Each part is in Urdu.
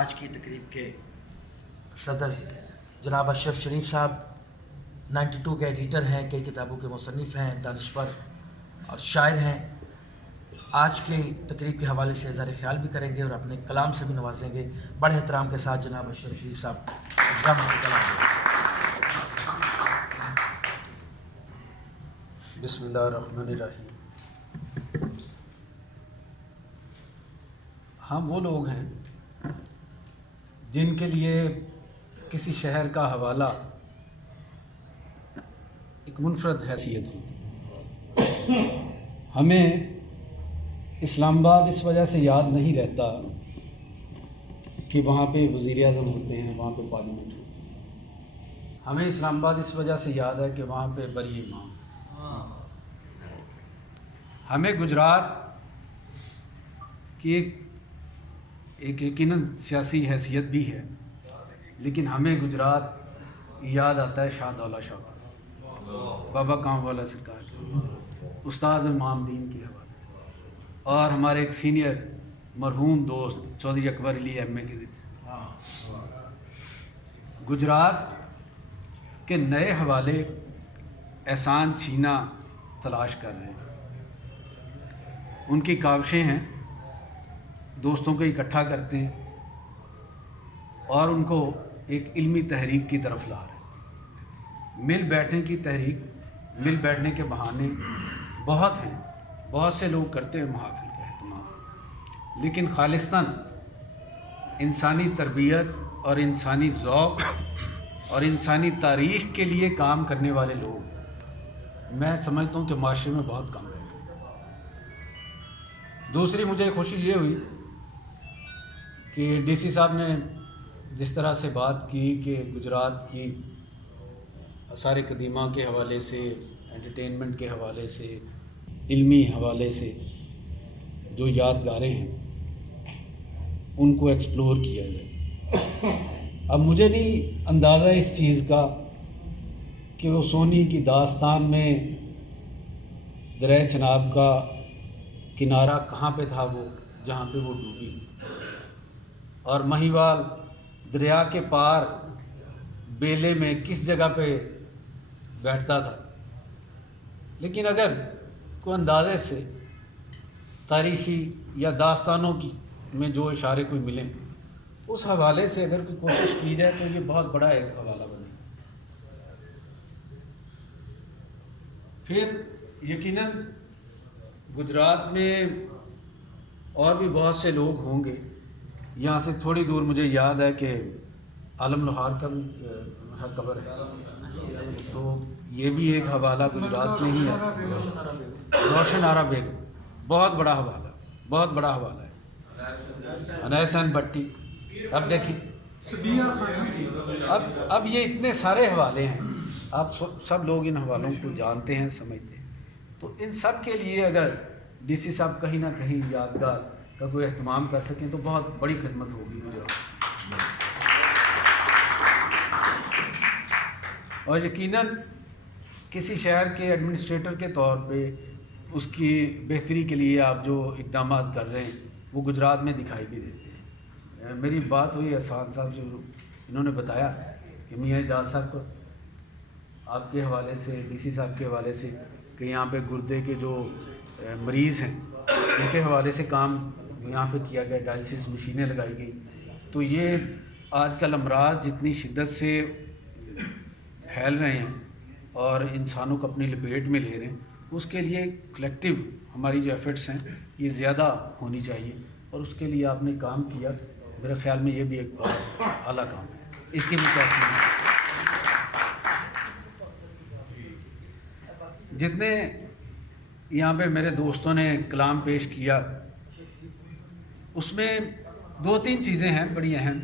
آج کی تقریب کے صدر جناب اشرف شریف صاحب 92 کے ایڈیٹر ہیں، کئی کتابوں کے مصنف ہیں، دانشور اور شاعر ہیں. آج کی تقریب کے حوالے سے اظہار خیال بھی کریں گے اور اپنے کلام سے بھی نوازیں گے. بڑے احترام کے ساتھ جناب اشرف شریف صاحب بسم اللہ الرحمن الرحیم. ہم وہ لوگ ہیں جن کے لیے کسی شہر کا حوالہ ایک منفرد حیثیت ہوتی. ہمیں اسلام آباد اس وجہ سے یاد نہیں رہتا کہ وہاں پہ وزیر اعظم ہوتے ہیں، وہاں پہ پارلیمنٹ ہوتی ہے. ہمیں اسلام آباد اس وجہ سے یاد ہے کہ وہاں پہ بری امام. ہمیں گجرات کی ایک یقیناً سیاسی حیثیت بھی ہے، لیکن ہمیں گجرات یاد آتا ہے شاہ دولہ شاہ، بابا کام والا سرکار، استاد امام دین کے حوالے سے، اور ہمارے ایک سینئر مرحوم دوست چودھری اکبر علی ایم اے کے ذریعے. گجرات کے نئے حوالے احسان چھینا تلاش کر رہے ہیں. ان کی کاوشیں ہیں، دوستوں کو اکٹھا کرتے ہیں اور ان کو ایک علمی تحریک کی طرف لا رہے ہیں. مل بیٹھنے کی تحریک، مل بیٹھنے کے بہانے بہت ہیں، بہت سے لوگ کرتے ہیں محافل کا اہتمام، لیکن خالصتاً انسانی تربیت اور انسانی ذوق اور انسانی تاریخ کے لیے کام کرنے والے لوگ میں سمجھتا ہوں کہ معاشرے میں بہت کم ہیں. دوسری مجھے خوشی یہ ہوئی کہ ڈی سی صاحب نے جس طرح سے بات کی کہ گجرات کی آثار قدیمہ کے حوالے سے، انٹرٹینمنٹ کے حوالے سے، علمی حوالے سے جو یادگاریں ہیں ان کو ایکسپلور کیا جائے. اب مجھے نہیں اندازہ اس چیز کا کہ وہ سونی کی داستان میں دریا چناب کا کنارہ کہاں پہ تھا، وہ جہاں پہ وہ ڈوبی، اور مہیوال دریا کے پار بیلے میں کس جگہ پہ بیٹھتا تھا. لیکن اگر کوئی اندازے سے تاریخی یا داستانوں کی میں جو اشارے کوئی ملیں، اس حوالے سے اگر کوئی کوشش کی جائے تو یہ بہت بڑا ایک حوالہ بنے. پھر یقیناً گجرات میں اور بھی بہت سے لوگ ہوں گے. یہاں سے تھوڑی دور مجھے یاد ہے کہ عالم لوہار کا بھی قبر ہے، تو یہ بھی ایک حوالہ گجرات میں ہی ہے. روشن آرا بیگم بہت بڑا حوالہ، بہت بڑا حوالہ ہے. انیسن بٹی. اب دیکھیے اب یہ اتنے سارے حوالے ہیں، آپ سب لوگ ان حوالوں کو جانتے ہیں، سمجھتے ہیں. تو ان سب کے لیے اگر ڈی سی صاحب کہیں نہ کہیں یادگار کا کوئی اہتمام کر سکیں تو بہت بڑی خدمت ہوگی مجھے. اور یقیناً کسی شہر کے ایڈمنسٹریٹر کے طور پہ اس کی بہتری کے لیے آپ جو اقدامات کر رہے ہیں وہ گجرات میں دکھائی بھی دیتے ہیں. میری بات ہوئی احسان صاحب سے، انہوں نے بتایا کہ میاں اعجاز صاحب کو آپ کے حوالے سے، ڈی سی صاحب کے حوالے سے، کہ یہاں پہ گردے کے جو مریض ہیں ان کے حوالے سے کام یہاں پہ کیا گیا، ڈائلسس مشینیں لگائی گئی. تو یہ آج کل امراض جتنی شدت سے پھیل رہے ہیں اور انسانوں کو اپنی لپیٹ میں لے رہے ہیں، اس کے لیے کلیکٹیو ہماری جو ایفرٹس ہیں یہ زیادہ ہونی چاہیے، اور اس کے لیے آپ نے کام کیا. میرے خیال میں یہ بھی ایک بہت اعلیٰ کام ہے، اس کی بھی تحسین. جتنے یہاں پہ میرے دوستوں نے کلام پیش کیا اس میں دو تین چیزیں ہیں بڑی اہم.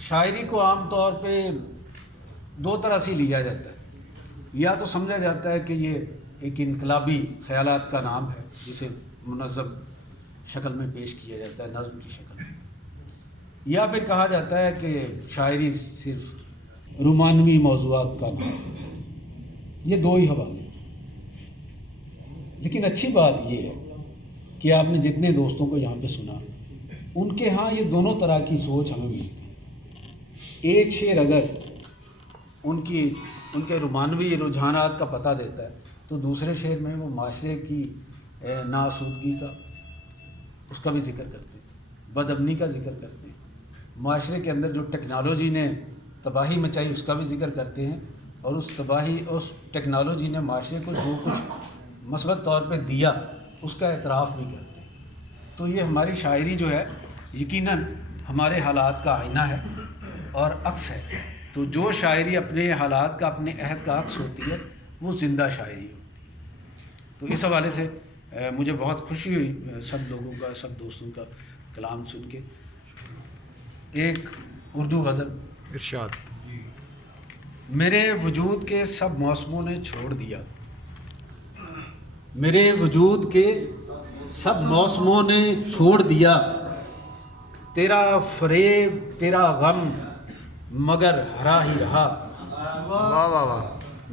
شاعری کو عام طور پہ دو طرح سے لیا جاتا ہے. یا تو سمجھا جاتا ہے کہ یہ ایک انقلابی خیالات کا نام ہے جسے منظم شکل میں پیش کیا جاتا ہے، نظم کی شکل میں. یا پھر کہا جاتا ہے کہ شاعری صرف رومانوی موضوعات کا نام ہے. یہ دو ہی حوالے. لیکن اچھی بات یہ ہے کہ آپ نے جتنے دوستوں کو یہاں پہ سنا ان کے ہاں یہ دونوں طرح کی سوچ ہمیں ملتی ہے۔ ایک شعر اگر ان کے رومانوی رجحانات کا پتہ دیتا ہے تو دوسرے شعر میں وہ معاشرے کی ناآسودگی کا اس کا بھی ذکر کرتے ہیں، بد امنی کا ذکر کرتے ہیں، معاشرے کے اندر جو ٹیکنالوجی نے تباہی مچائی اس کا بھی ذکر کرتے ہیں، اور اس ٹیکنالوجی نے معاشرے کو جو کچھ مثبت طور پہ دیا اس کا اعتراف بھی کرتے ہیں۔ تو یہ ہماری شاعری جو ہے یقیناً ہمارے حالات کا آئینہ ہے اور عکس ہے۔ تو جو شاعری اپنے حالات کا، اپنے عہد کا عکس ہوتی ہے وہ زندہ شاعری ہوتی ہے۔ تو اس حوالے سے مجھے بہت خوشی ہوئی سب لوگوں کا، سب دوستوں کا کلام سن کے۔ ایک اردو غزل، ارشاد۔ میرے وجود کے سب موسموں نے چھوڑ دیا، میرے وجود کے سب موسموں نے چھوڑ دیا، تیرا فریب تیرا غم مگر ہرا ہی رہا۔ واہ واہ واہ۔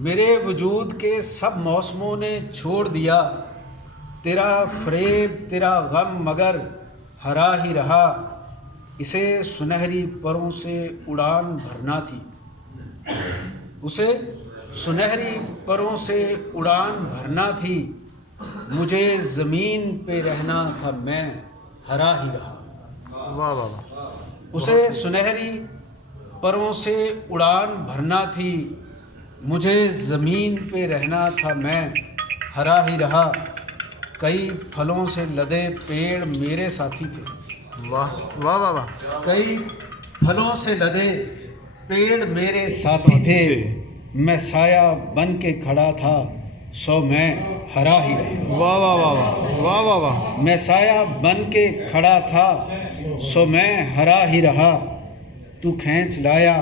میرے وجود کے سب موسموں نے چھوڑ دیا، تیرا فریب تیرا غم مگر ہرا ہی رہا، اسے سنہری پروں سے اڑان بھرنا تھی، اسے سنہری پروں سے اڑان بھرنا تھی، مجھے زمین پہ رہنا تھا میں ہرا ہی رہا۔ واہ واہ واہ۔ اسے سنہری پروں سے اڑان بھرنا تھی، مجھے زمین پہ رہنا تھا میں ہرا ہی رہا، کئی پھلوں سے لدے پیڑ میرے ساتھی تھے، واہ واہ واہ واہ۔ کئی پھلوں سے لدے پیڑ میرے ساتھی تھے، میں سایہ بن کے کھڑا تھا سو میں ہرا ہی رہا۔ واہ واہ واہ واہ واہ واہ واہ۔ میں سایہ بن کے کھڑا تھا سو میں ہرا ہی رہا، تو کھینچ لایا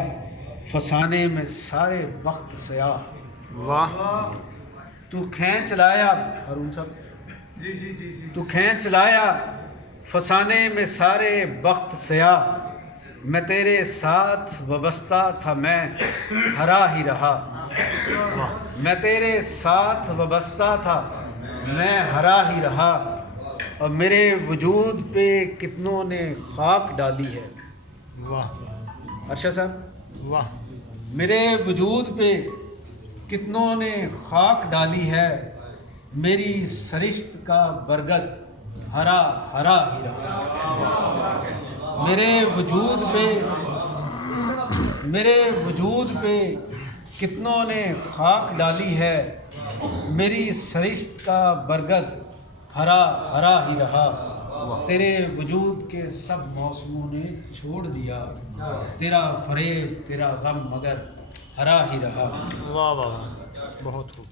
فسانے میں سارے وقت سیاہ، واہ۔ تو کھینچ لایا تو کھینچ لایا فسانے میں سارے وقت سیاہ، میں تیرے ساتھ وابستہ تھا میں ہرا ہی رہا، میں تیرے ساتھ وابستہ تھا میں ہرا ہی رہا، اور میرے وجود پہ کتنوں نے خاک ڈالی ہے۔ واہ ارشد صاحب، واہ۔ میرے وجود پہ کتنوں نے خاک ڈالی ہے، میری سرشت کا برگد ہرا ہرا ہی رہا، میرے وجود پہ کتنوں نے خاک ڈالی ہے، میری سرشت کا برگد ہرا ہرا ہی رہا، تیرے وجود کے سب موسموں نے چھوڑ دیا، تیرا فریب تیرا غم مگر ہرا ہی رہا۔ واہ واہ واہ، بہت خوب۔